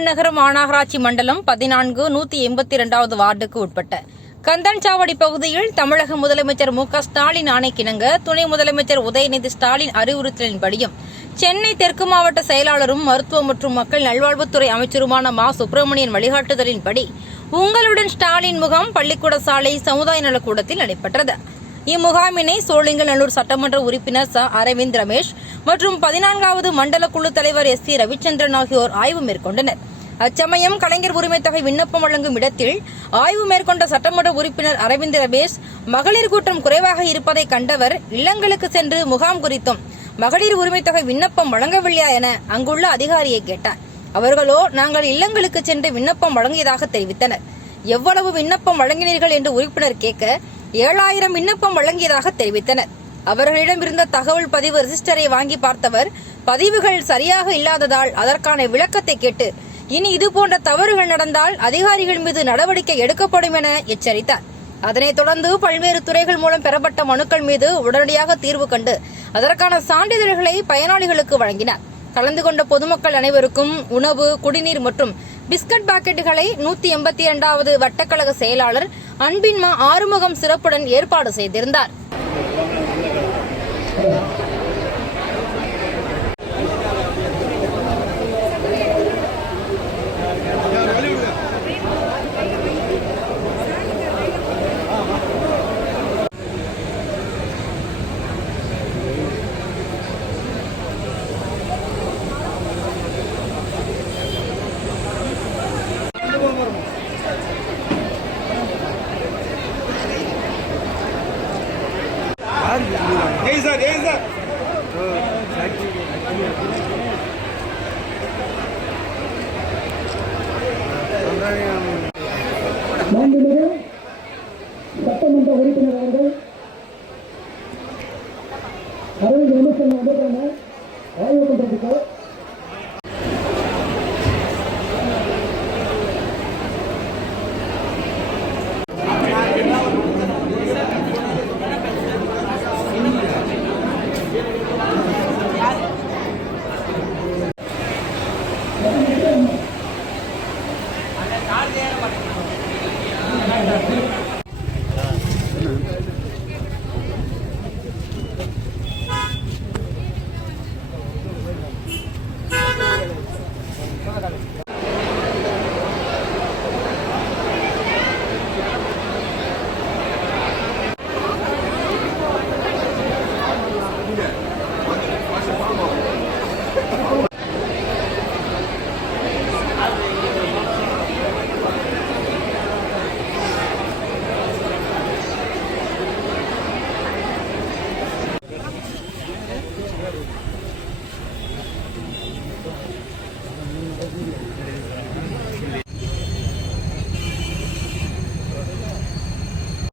நகர மாநகராட்சி மண்டலம் பதினான்கு நூத்தி எண்பத்தி இரண்டாவது வார்டுக்கு உட்பட்ட கந்தன்சாவடி பகுதியில் தமிழக முதலமைச்சர் மு க ஸ்டாலின் ஆணைக்கிணங்க துணை முதலமைச்சர் உதயநிதி ஸ்டாலின் அறிவுறுத்தலின்படியும் சென்னை தெற்கு மாவட்ட செயலாளரும் மருத்துவ மற்றும் மக்கள் நல்வாழ்வுத்துறை அமைச்சருமான மா. சுப்பிரமணியன் வழிகாட்டுதலின்படி உங்களுடன் ஸ்டாலின் முகாம் பள்ளிக்கூட சாலை சமுதாய நலக்கூடத்தில் நடைபெற்றது. இம்முகாமினை சோழிங்கநல்லூர் சட்டமன்ற உறுப்பினர் ச. அரவிந்த் ரமேஷ் மற்றும் பதினான்காவது மண்டல குழு தலைவர் எஸ். சி. ரவிச்சந்திரன் ஆகியோர் ஆய்வு மேற்கொண்டனர். அச்சமயம் கலைஞர் உரிமை தொகை விண்ணப்பம் வழங்கும் இடத்தில் ஆய்வு மேற்கொண்ட சட்டமன்ற உறுப்பினர் அரவிந்த் ரமேஷ் மகளிர் கூட்டம் குறைவாக இருப்பதை கண்டவர் இல்லங்களுக்கு சென்று முகாம் குறித்தும் மகளிர் உரிமை தொகை விண்ணப்பம் வழங்கவில்லையா என அங்குள்ள அதிகாரியை கேட்டார். அவர்களோ நாங்கள் இல்லங்களுக்கு சென்று விண்ணப்பம் வழங்கியதாக தெரிவித்தனர். எவ்வளவு விண்ணப்பம் வழங்கினீர்கள்? என்று உறுப்பினர் கேட்க ஏழாயிரம் விண்ணப்பம் வழங்கியதாக தெரிவித்தனர். அவர்களிடம் இருந்த தகவல் பதிவு ரிஜிஸ்டரை வாங்கி பார்த்தவர் பதிவுகள் சரியாக இல்லாததால் அதற்கான விளக்கத்தை கேட்டு இனி இதுபோன்ற தவறுகள் நடந்தால் அதிகாரிகள் மீது நடவடிக்கை எடுக்கப்படும் என எச்சரித்தார். அதனைத் தொடர்ந்து பல்வேறு துறைகள் மூலம் பெறப்பட்ட மனுக்கள் மீது உடனடியாக தீர்வு கண்டு அதற்கான சான்றிதழ்களை பயனாளிகளுக்கு வழங்கினார். கலந்து கொண்ட பொதுமக்கள் அனைவருக்கும் உணவு குடிநீர் மற்றும் பிஸ்கட் பாக்கெட்டுகளை நூத்தி எண்பத்தி இரண்டாவது வட்டக்கழக செயலாளர் அன்பின்மா ஆறுமுகம் சிறப்புடன் ஏற்பாடு செய்திருந்தார். Sir Jai sir? மாண்புமிகு சட்டமன்ற உறுப்பினர் அவர்கள் அரவிந்த் ரமேசன் வந்திருக்காங்க